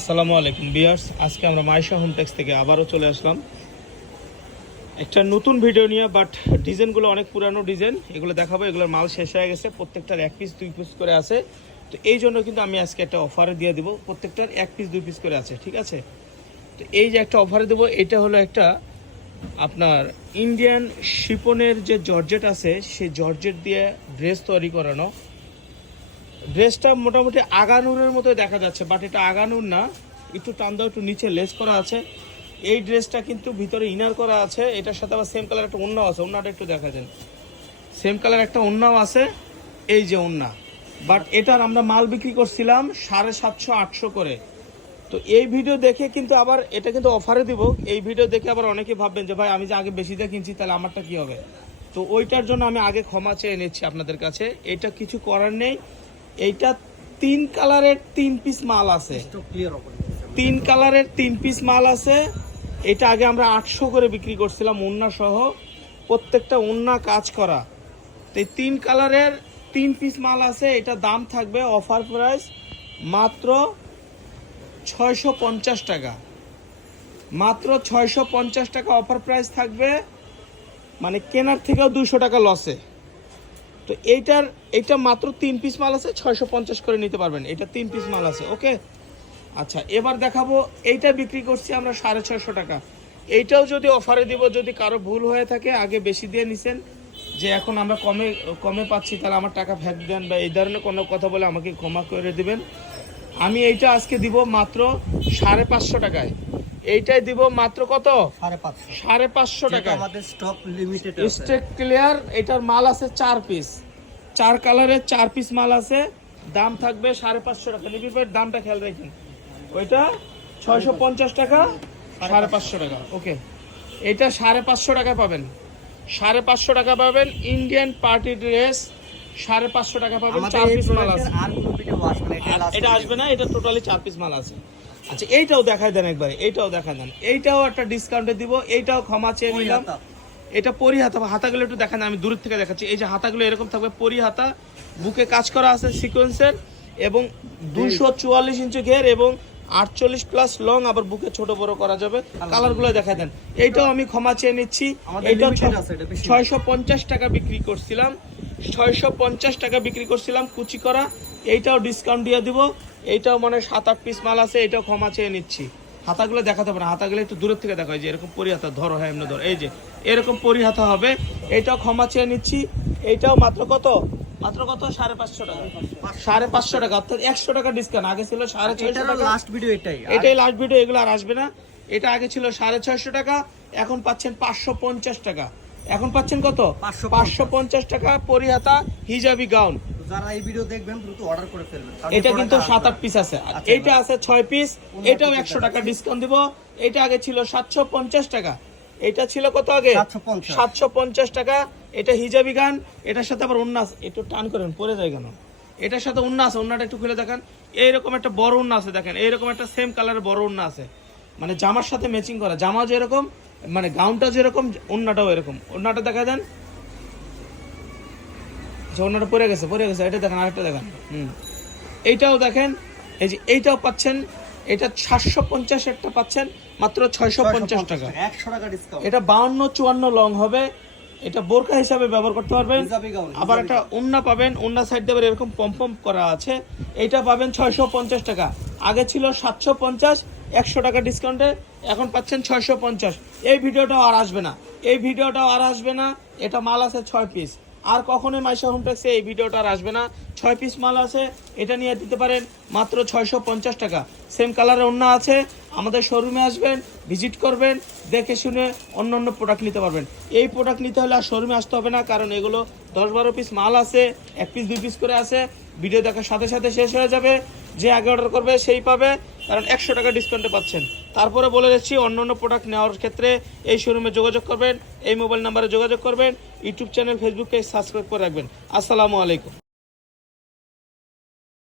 আসসালামু আলাইকুম বিয়ার্স আজকে আমরা মাইশা হোমটেক্স থেকে আবারও চলে আসলাম। একটা নতুন ভিডিও নিয়ে বাট ডিজাইনগুলো অনেক পুরানো ডিজাইন। এগুলো দেখাবো, এগুলোর মাল শেষ হয়ে গেছে। প্রত্যেকটার এক পিস দুই পিস করে আছে। তো এই জন্য কিন্তু আমি আজকে একটা অফারে দিয়ে দেবো। প্রত্যেকটার এক পিস দুই পিস করে আছে, ঠিক আছে? তো এই যে একটা অফারে দেবো, এটা হলো একটা আপনার ইন্ডিয়ান শিপনের যে জর্জেট আছে, সেই জর্জেট দিয়ে ড্রেস তৈরি করানো। ড্রেসটা মোটামুটি আগানুরের মতো দেখা যাচ্ছে বাট এটা আগানুর না। একটু টান দাও, একটু নিচে লেস করা আছে। এই ড্রেসটা কিন্তু ভিতরে ইনার করা আছে, এটার সাথে আবার সেম কালার একটা ওন্নাও আছে, ওন্নাটা একটু দেখা যান সেম কালার একটা ওন্নাও আছে, এই যে ওন্না। বাট এটার আমরা মাল বিক্রি করছিলাম সাড়ে সাতশো, আটশো করে। তো এই ভিডিও দেখে কিন্তু আবার এটা কিন্তু অফারে দিব, এই ভিডিও দেখে আবার অনেকে ভাববেন যে, ভাই, আমি যে আগে বেশি দিয়ে কিনছি, তাহলে আমারটা কি হবে? তো ওইটার জন্য আমি আগে ক্ষমা চেয়ে নিচ্ছি আপনাদের কাছে। এটা কিছু করার নেই। এইটা তিন কালারের তিন পিস মাল আছে। তিন কালারের তিন পিস মাল আছে। এটা আগে আমরা আটশো করে বিক্রি করছিলাম উন্না সহ। প্রত্যেকটা উন্না কাজ করা। তো এই তিন কালারের তিন পিস মাল আছে। এটা দাম থাকবে অফার প্রাইস মাত্র ছয়শো পঞ্চাশ টাকা। মাত্র ছয়শো পঞ্চাশ টাকা অফার প্রাইস থাকবে। মানে কেনার থেকেও দুশো টাকা লসে তো এইটার, এইটা মাত্র তিন পিস মাল আছে, ছয়শো পঞ্চাশ করে নিতে পারবেন। এটা তিন পিস মাল আছে ওকে আচ্ছা এবার দেখাবো, এইটা বিক্রি করছি আমরা সাড়ে ছয়শো টাকা। এইটাও যদি অফারে দিব, যদি কারও ভুল হয়ে থাকে, আগে বেশি দিয়ে নিছেন, যে এখন আমরা কমে কমে পাচ্ছি, তাহলে আমার টাকা ফেক দেন বা এই ধরনের কোনো কথা বলে আমাকে ক্ষমা করে দিবেন। আমি এইটা আজকে দিব মাত্র সাড়ে পাঁচশো টাকায়। এইটাই দিব মাত্র কত? সাড়ে পাঁচশো। যেটা আমাদের স্টক লিমিটেড স্টেক ক্লিয়ার এটার মাল আছে চার পিস চার কালারের চার পিস মাল আছে। দাম থাকবে সাড়ে পাঁচশো টাকা। ভাইয়ের দামটা খেয়াল রাখেন। ওইটা ছয়শো পঞ্চাশ টাকা সাড়ে পাঁচশো টাকা। ওকে এটা সাড়ে পাঁচশো টাকা পাবেন। সাড়ে পাঁচশো টাকা পাবেন ইন্ডিয়ান পার্টি ড্রেস সাড়ে পাঁচশো টাকা পাবেন চার পিস মাল আছে। এটা। আসবে না এটা টোটালি চার পিস মাল আছে। আচ্ছা এইটাও দেখায় দেন একবারে এইটাও দেখায় দেন। এইটাও একটা ডিসকাউন্টে দিব এইটাও ক্ষমা চেয়ে নিলাম। এটা পরি হাতা হাতাগুলো একটু দেখেন আমি দূর থেকে দেখাচ্ছি। এই যে হাতাগুলো এরকম থাকবে পরি হাতা বুকে কাজ করা আছে সিকোয়েন্সের এবং দুশো চুয়াল্লিশ ইঞ্চি ঘের এবং আটচল্লিশ প্লাস লং আবার বুকে ছোট বড় করা যাবে। কালারগুলো দেখা দেন। এইটাও আমি ক্ষমা চেয়ে নিচ্ছি। এইটাও। ছয়শো পঞ্চাশ টাকা বিক্রি করছিলাম। ছয়শো পঞ্চাশ টাকা বিক্রি করছিলাম কুচি করা। এইটাও ডিসকাউন্ট দিয়ে দিব এইটাও মানে সাত আট পিস মাল আছে এটাও ক্ষমা চেয়ে নিচ্ছি। হাতাগুলো দেখাতে হবে না হাতাগুলো একটু দূরের থেকে দেখা হয় যে এরকম পরি হাতা ধরো হ্যাঁ এমনি ধরো এই যে এরকম পরি হাতা হবে এইটাও ক্ষমা চেয়ে নিচ্ছি এইটাও মাত্র কত? মাত্র কত? সাড়ে পাঁচশো টাকা। সাড়ে পাঁচশো টাকা অর্থাৎ একশো টাকা ডিসকাউন্ট আগে ছিল সাড়ে ছয়শো টাকা। লাস্ট ভিডিও এটাই এটাই লাস্ট ভিডিও এগুলো আর আসবে না। এটা আগে ছিল সাড়ে ছয়শো টাকা এখন পাচ্ছেন পাঁচশো পঞ্চাশ টাকা। এখন পাচ্ছেন কত? 550 পাঁচশো পঞ্চাশ টাকা পরিহাতা হিজাবি গাউন যারা এই ভিডিও দেখবেন দ্রুত অর্ডার করে ফেলবেন। এটা কিন্তু সাত আট পিস আছে। আচ্ছা, এইটা আছে ছয় পিস এটাও একশো টাকা ডিসকাউন্ট দিব। এটা আগে ছিল সাতশো পঞ্চাশ টাকা। এটা ছিল কত আগে? সাতশো পঞ্চাশ। টাকা। এটা হিজাবি গান। এটার সাথে আবার উন্নাস একটু টান করেন পরে যায় কেন? এটার সাথে উন্না আছে। উন্নাটা একটু খুলে দেখান। এইরকম একটা বড় উন্না আছে দেখেন। এইরকম একটা সেম কালারের বড় উন্না আছে। মানে জামার সাথে ম্যাচিং করা। জামা যেরকম মানে গাউনটা যেরকম উন্নাটাও এরকম। উন্নাটা দেখা দেন। যে ওনাটা পড়ে গেছে পড়ে গেছে এটা দেখেন আরেকটা দেখেন। হুম। এইটাও দেখেন এই যে এইটাও পাচ্ছেন এটা সাতশো পঞ্চাশ একটা পাচ্ছেন মাত্র ছয়শো পঞ্চাশ টাকা। একশো টাকা ডিসকাউন্ট এটা বাউন্ন চুয়ান্ন লং হবে এটা বোরকা হিসাবে ব্যবহার করতে পারবেন। আবার একটা উন্না পাবেন উন্না সাইড আবার এরকম পম্পম করা আছে। এইটা পাবেন ছয়শো পঞ্চাশ টাকা। আগে ছিল সাতশো পঞ্চাশ একশো টাকা ডিসকাউন্টে এখন পাচ্ছেন ছয়শো পঞ্চাশ। এই ভিডিওটাও আর আসবে না। এই ভিডিওটাও আর আসবে না এটা মাল আছে ছয় পিস আর কখনোই মাইশা হোমটেক্সে এই ভিডিওটা আসবে না। ছয় পিস মাল আছে, এটা নিয়ে দিতে পারেন মাত্র ছয়শো পঞ্চাশ টাকা। সেম কালারের অন্য আছে, আমাদের শোরুমে আসবেন ভিজিট করবেন, দেখে শুনে অন্য অন্য প্রোডাক্ট নিতে পারবেন। এই প্রোডাক্ট নিতে হলে আর শোরুমে আসতে হবে না, কারণ এগুলো দশ বারো পিস মাল আছে, এক পিস দুই পিস করে আছে। ভিডিও দেখার সাথে সাথে শেষ হয়ে যাবে, যে আগে অর্ডার করবে সেই পাবে, কারণ একশো টাকা ডিসকাউন্টে পাচ্ছেন। তারপরে বলে দিচ্ছি অন্য অন্য প্রোডাক্ট নেওয়ার ক্ষেত্রে এই শোরুমে যোগাযোগ করবেন, এই মোবাইল নাম্বারে যোগাযোগ করবেন YouTube channel Facebook page subscribe করে রাখবেন। আসসালামু আলাইকুম।